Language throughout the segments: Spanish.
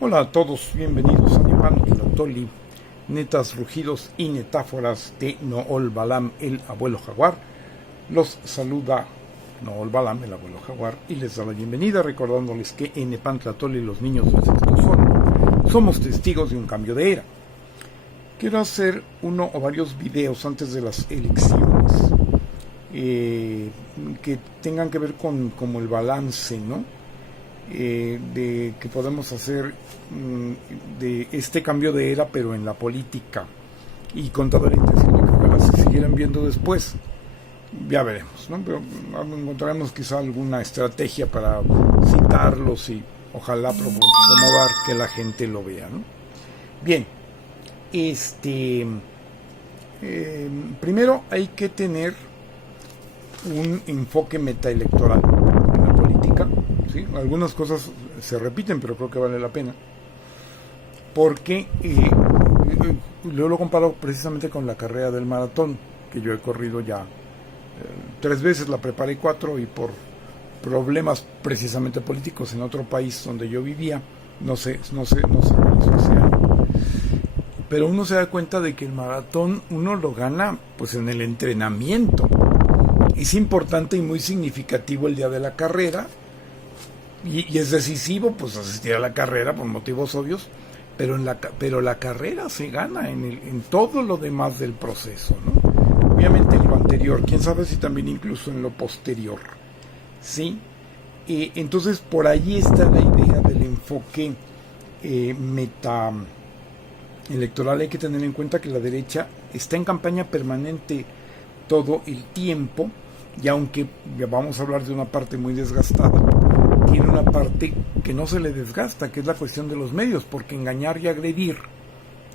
Hola a todos, bienvenidos a Nepantla Tlahtoli, netas, rugidos y metáforas de Nool Balam, el abuelo jaguar. Los saluda Nool Balam, el abuelo jaguar, y les da la bienvenida recordándoles que en Nepantla Tlahtoli los niños del sexto somos testigos de un cambio de era. Quiero hacer uno o varios videos antes de las elecciones que tengan que ver con como el balance, ¿no? De que podemos hacer de este cambio de era, pero en la política, y con toda la intención de que ojalá se siguieran viendo después. Ya veremos, ¿no? Pero encontraremos quizá alguna estrategia para citarlos y ojalá promover que la gente lo vea, ¿no? Bien, primero hay que tener un enfoque metaelectoral en la política. ¿Sí? Algunas cosas se repiten, pero creo que vale la pena, porque yo lo comparo precisamente con la carrera del maratón, que yo he corrido ya 3 veces, la preparé 4, y por problemas precisamente políticos en otro país donde yo vivía, no sé ese año. Pero uno se da cuenta de que el maratón uno lo gana pues en el entrenamiento. Es importante y muy significativo el día de la carrera, y es decisivo pues asistir a la carrera por motivos obvios, pero la carrera se gana en todo lo demás del proceso, ¿no? Obviamente en lo anterior, quién sabe si también incluso en lo posterior, ¿sí? Entonces por allí está la idea del enfoque meta electoral. Hay que tener en cuenta que la derecha está en campaña permanente todo el tiempo, y aunque ya vamos a hablar de una parte muy desgastada, tiene una parte que no se le desgasta, que es la cuestión de los medios, porque engañar y agredir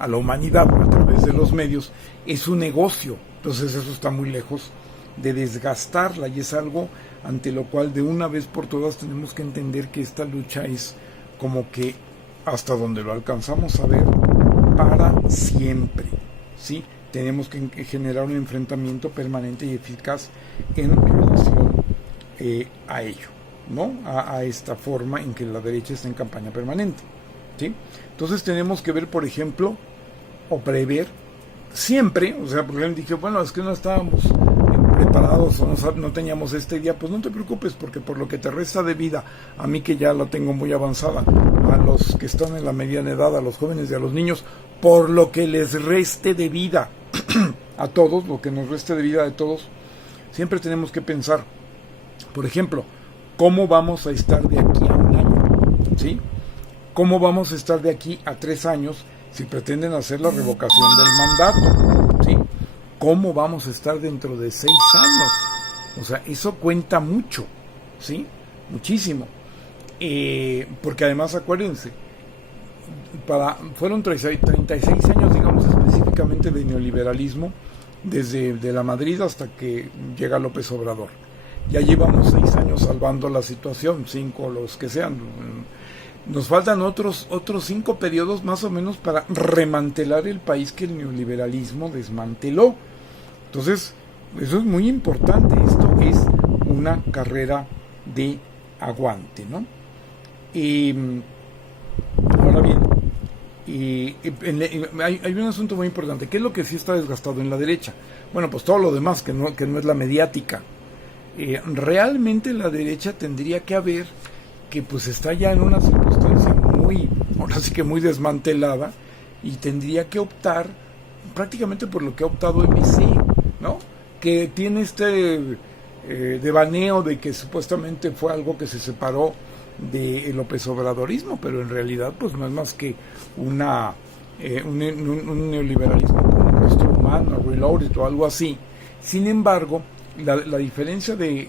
a la humanidad a través de los medios es un negocio. Entonces eso está muy lejos de desgastarla, y es algo ante lo cual de una vez por todas tenemos que entender que esta lucha es como que hasta donde lo alcanzamos a ver para siempre, ¿sí? Tenemos que generar un enfrentamiento permanente y eficaz en relación a ello, ¿no? A esta forma en que la derecha está en campaña permanente, ¿sí? Entonces tenemos que ver, por ejemplo, o prever siempre, o sea, porque dije, bueno, es que no estábamos preparados o no teníamos este día. Pues no te preocupes, porque por lo que te resta de vida, a mí que ya la tengo muy avanzada, a los que están en la mediana edad, a los jóvenes y a los niños, por lo que les reste de vida a todos, lo que nos reste de vida de todos, siempre tenemos que pensar, por ejemplo, ¿cómo vamos a estar de aquí a un año? ¿Sí? ¿Cómo vamos a estar de aquí a 3 años si pretenden hacer la revocación del mandato? ¿Sí? ¿Cómo vamos a estar dentro de 6 años? O sea, eso cuenta mucho, ¿sí? Muchísimo. Porque además, acuérdense, fueron 36 años, digamos, específicamente de neoliberalismo, desde de la Madrid hasta que llega López Obrador. Ya llevamos 6 años salvando la situación, 5 los que sean. Nos faltan otros 5 periodos más o menos para remantelar el país que el neoliberalismo desmanteló. Entonces, eso es muy importante. Esto es una carrera de aguante, ¿no? Ahora bien, hay un asunto muy importante. ¿Qué es lo que sí está desgastado en la derecha? Bueno, pues todo lo demás, que no es la mediática. Realmente la derecha tendría que haber, que pues está ya en una circunstancia ahora sí que muy desmantelada, y tendría que optar prácticamente por lo que ha optado MC, ¿no? Que tiene devaneo de que supuestamente fue algo que se separó del López Obradorismo, pero en realidad pues no es más que un neoliberalismo con un rostro humano, reloaded o algo así. Sin embargo, la diferencia de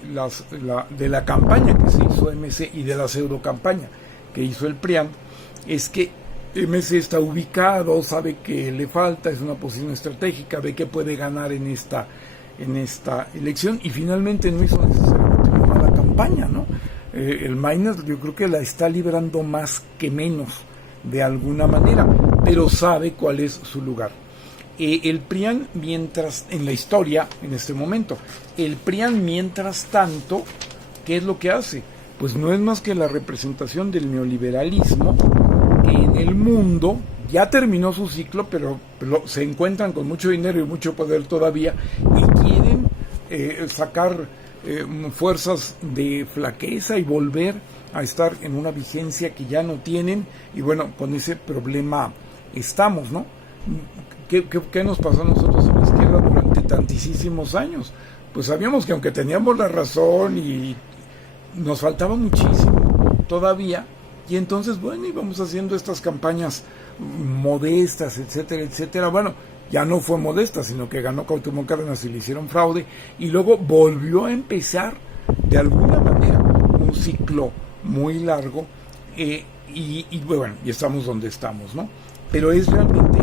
la campaña que se hizo MC y de la pseudo campaña que hizo el PRIAN es que MC está ubicado, sabe que le falta, es una posición estratégica, ve que puede ganar en esta elección, y finalmente no hizo necesariamente una mala campaña, ¿no? El Maynes yo creo que la está librando más que menos de alguna manera, pero sabe cuál es su lugar. El PRIAN, mientras, en la historia, en este momento, el PRIAN mientras tanto, ¿qué es lo que hace? Pues no es más que la representación del neoliberalismo que en el mundo ya terminó su ciclo, pero se encuentran con mucho dinero y mucho poder todavía y quieren sacar fuerzas de flaqueza y volver a estar en una vigencia que ya no tienen, y bueno, con ese problema estamos, ¿no? ¿Qué nos pasó a nosotros en la izquierda durante tantísimos años? Pues sabíamos que aunque teníamos la razón y nos faltaba muchísimo todavía, y entonces, bueno, íbamos haciendo estas campañas modestas, etcétera, etcétera. Bueno, ya no fue modesta, sino que ganó Cuauhtémoc Cárdenas y le hicieron fraude, y luego volvió a empezar de alguna manera un ciclo muy largo, y bueno, y estamos donde estamos, ¿no? Pero es realmente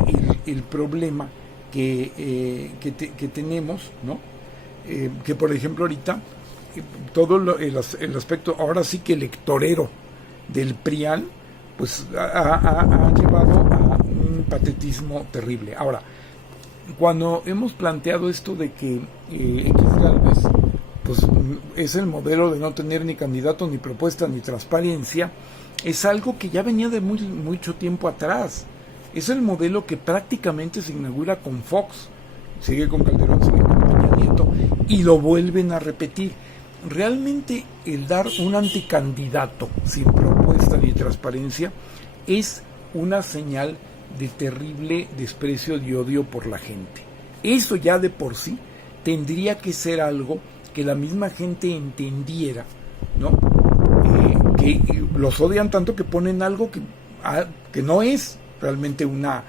el problema que tenemos, ¿no? Que por ejemplo ahorita todo el aspecto ahora sí que electorero del PRIAN pues ha llevado a un patetismo terrible. Ahora, cuando hemos planteado esto de que X Gálvez pues es el modelo de no tener ni candidato, ni propuesta, ni transparencia, es algo que ya venía de mucho tiempo atrás. Es el modelo que prácticamente se inaugura con Fox, sigue con Calderón, sigue con Peña Nieto, y lo vuelven a repetir. Realmente el dar un anticandidato sin propuesta ni transparencia es una señal de terrible desprecio y odio por la gente. Eso ya de por sí tendría que ser algo que la misma gente entendiera, ¿no? Que los odian tanto que ponen algo que no es realmente una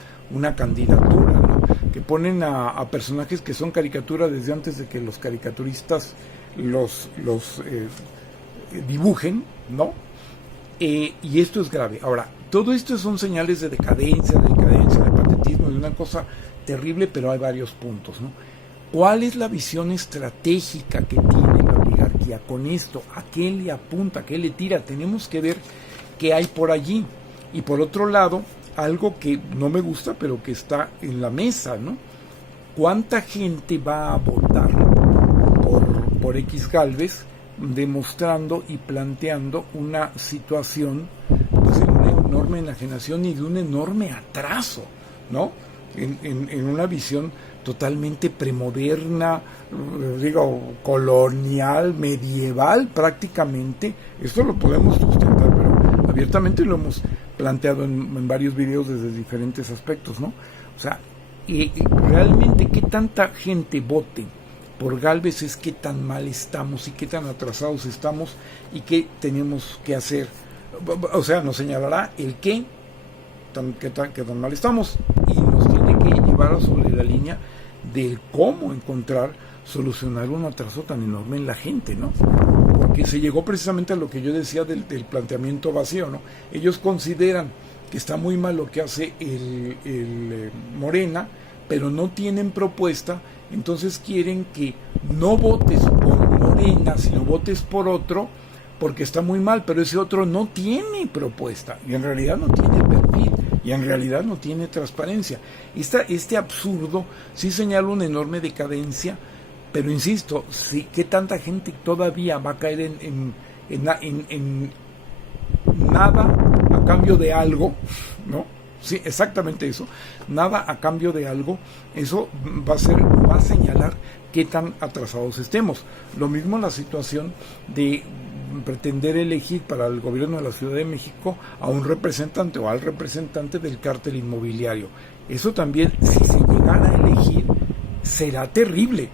candidatura, ¿no? Que ponen a personajes que son caricatura desde antes de que los caricaturistas los dibujen, ¿no? Y esto es grave. Ahora, todo esto son señales de decadencia, de patetismo, de una cosa terrible, pero hay varios puntos, ¿no? ¿Cuál es la visión estratégica que tiene la oligarquía con esto? ¿A qué le apunta? ¿A qué le tira? Tenemos que ver qué hay por allí. Y por otro lado, algo que no me gusta, pero que está en la mesa, ¿no? ¿Cuánta gente va a votar por X Gálvez, demostrando y planteando una situación pues, de una enorme enajenación y de un enorme atraso, ¿no? En una visión totalmente premoderna, colonial, medieval prácticamente. Esto lo podemos sustentar, pero abiertamente lo hemos planteado en varios videos desde diferentes aspectos, ¿no? O sea, realmente qué tanta gente vote por Gálvez es qué tan mal estamos y qué tan atrasados estamos y qué tenemos que hacer. O sea, nos señalará el qué tan mal estamos y nos tiene que llevar sobre la línea del cómo solucionar un atraso tan enorme en la gente, ¿no? Porque se llegó precisamente a lo que yo decía del planteamiento vacío, ¿no? Ellos consideran que está muy mal lo que hace el Morena, pero no tienen propuesta, entonces quieren que no votes por Morena, sino votes por otro, porque está muy mal, pero ese otro no tiene propuesta, y en realidad no tiene perfil, y en realidad no tiene transparencia. Este absurdo sí señala una enorme decadencia, pero insisto, sí, ¿qué tanta gente todavía va a caer en nada a cambio de algo, ¿no? Sí, exactamente eso, nada a cambio de algo. Eso va a señalar qué tan atrasados estemos. Lo mismo la situación de pretender elegir para el gobierno de la Ciudad de México a un representante o al representante del cártel inmobiliario. Eso también, si se llegara a elegir, será terrible.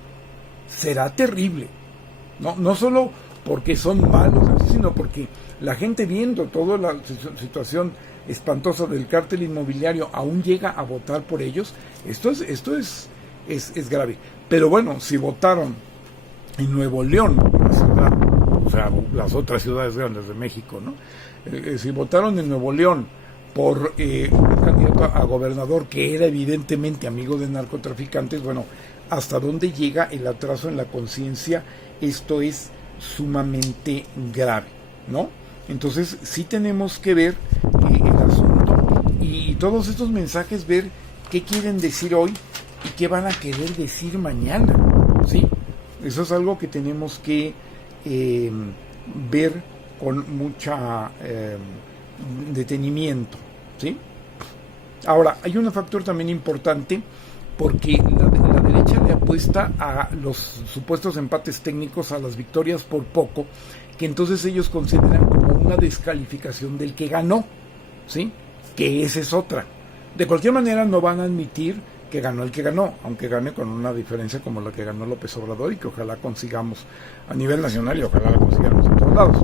No solo porque son malos, sino porque la gente, viendo toda la situación espantosa del cártel inmobiliario, aún llega a votar por ellos. Esto es grave. Pero bueno, si votaron en Nuevo León, una ciudad, o sea, las otras ciudades grandes de México, ¿no? Si votaron en Nuevo León por un candidato a gobernador que era evidentemente amigo de narcotraficantes, bueno, ¿hasta dónde llega el atraso en la conciencia? Esto es sumamente grave, ¿no? Entonces sí tenemos que ver el asunto y todos estos mensajes, ver qué quieren decir hoy y qué van a querer decir mañana, ¿sí? Eso es algo que tenemos que ver con mucha detenimiento, ¿sí? Ahora, hay un factor también importante, porque la derecha le apuesta a los supuestos empates técnicos, a las victorias por poco, que entonces ellos consideran como una descalificación del que ganó, ¿sí? Que esa es otra. De cualquier manera no van a admitir que ganó el que ganó, aunque gane con una diferencia como la que ganó López Obrador y que ojalá consigamos a nivel nacional y ojalá la consigamos en todos lados.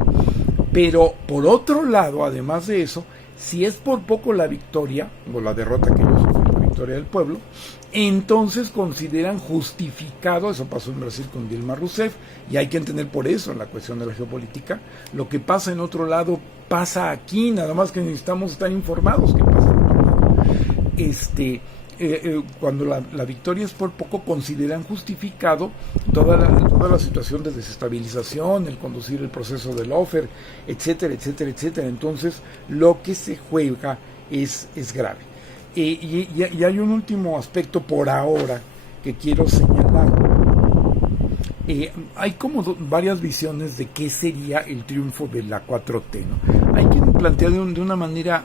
Pero por otro lado, además de eso, si es por poco la victoria o la derrota que ellos sufren, la victoria del pueblo, entonces consideran justificado, eso pasó en Brasil con Dilma Rousseff, y hay que entender por eso en la cuestión de la geopolítica, lo que pasa en otro lado pasa aquí, nada más que necesitamos estar informados que pasa en otro lado. Cuando la victoria es por poco, consideran justificado toda la situación de desestabilización, el conducir el proceso del lawfare, etcétera, etcétera, etcétera. Entonces, lo que se juega es grave. Y hay un último aspecto por ahora que quiero señalar. Hay como varias visiones de qué sería el triunfo de la 4T, ¿no? Hay quien plantea de una manera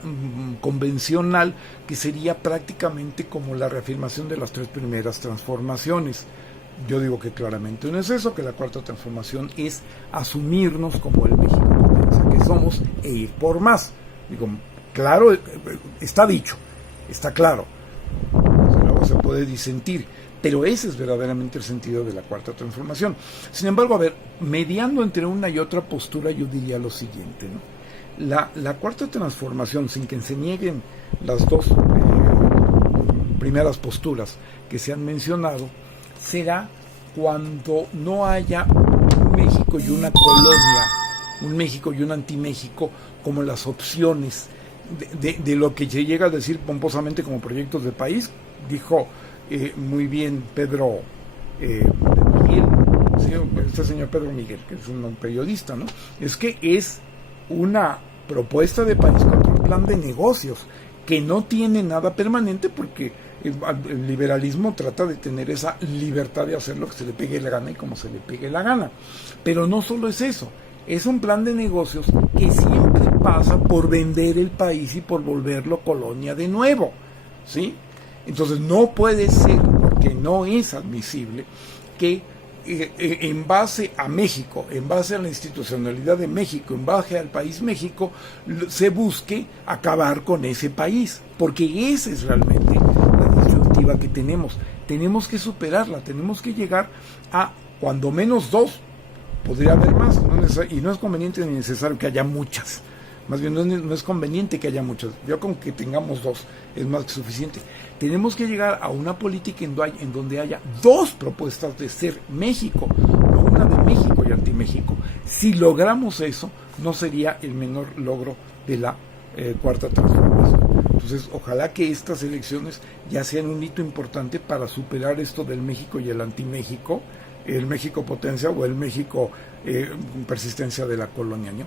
convencional que sería prácticamente como la reafirmación de las 3 primeras transformaciones. Yo digo que claramente no es eso, que la 4ª transformación es asumirnos como el México potencia que somos e ir por más. Digo, claro, está dicho, está claro, luego se puede disentir, pero ese es verdaderamente el sentido de la 4ª transformación. Sin embargo, a ver, mediando entre una y otra postura, yo diría lo siguiente, ¿no? La 4ª transformación, sin que se nieguen las 2 primeras posturas que se han mencionado, será cuando no haya un México y una colonia, un México y un antiméxico como las opciones de lo que se llega a decir pomposamente como proyectos de país. Dijo muy bien Pedro Miguel, ¿sí? Este señor Pedro Miguel, que es un periodista, ¿no? Es que es una propuesta de país contra un plan de negocios que no tiene nada permanente, porque el liberalismo trata de tener esa libertad de hacer lo que se le pegue la gana y como se le pegue la gana. Pero no solo es eso, es un plan de negocios que siempre pasa por vender el país y por volverlo colonia de nuevo, ¿sí? Entonces no puede ser, porque no es admisible, que en base a México, en base a la institucionalidad de México, en base al país México, se busque acabar con ese país, porque esa es realmente la disyuntiva que tenemos. Tenemos que superarla, tenemos que llegar a cuando menos 2, podría haber más, y no es conveniente ni necesario que haya muchas. Más bien no es conveniente que haya muchas. Yo con que tengamos 2 es más que suficiente. Tenemos que llegar a una política en donde haya 2 propuestas de ser México, no una de México y anti-México. Si logramos eso, no sería el menor logro de la 4ª transformación. Entonces, ojalá que estas elecciones ya sean un hito importante para superar esto del México y el anti-México, el México potencia o el México persistencia de la colonia, ¿no?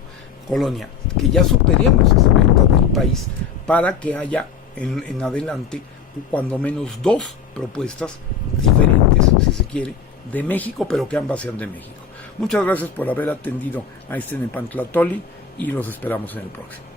Que ya superemos esa venta del país para que haya en adelante cuando menos 2 propuestas diferentes, si se quiere, de México, pero que ambas sean de México. Muchas gracias por haber atendido a este Nepantlatoli y los esperamos en el próximo.